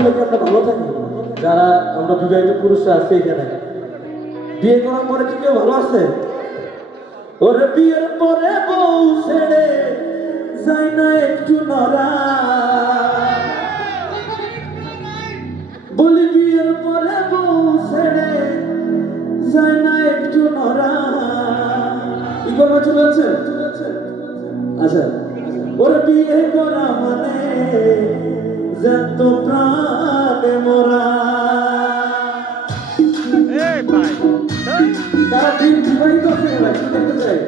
আসলে কি আমরা ভালো থাকি? যারা আমরা বিবাহিত পুরুষরা আছে এখানে, বিয়ে করার পরে কি কেউ ভালো আছে? ওরে বিয়ের পরে বউ ছেড়ে যায় না একটু নড়া, বলি বিয়ের পরে বউ ছেড়ে যায় না একটু নড়া। কি কথা চলেছে? আচ্ছা, ওরে বিয়ে করা মানে যত প্রাণে মোরা। তারা বিবাহিত আছে ভাই, কি দেখতে চাই?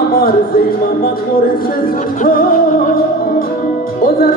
আমার যেই মামা করেছে যুদ্ধ, ও যার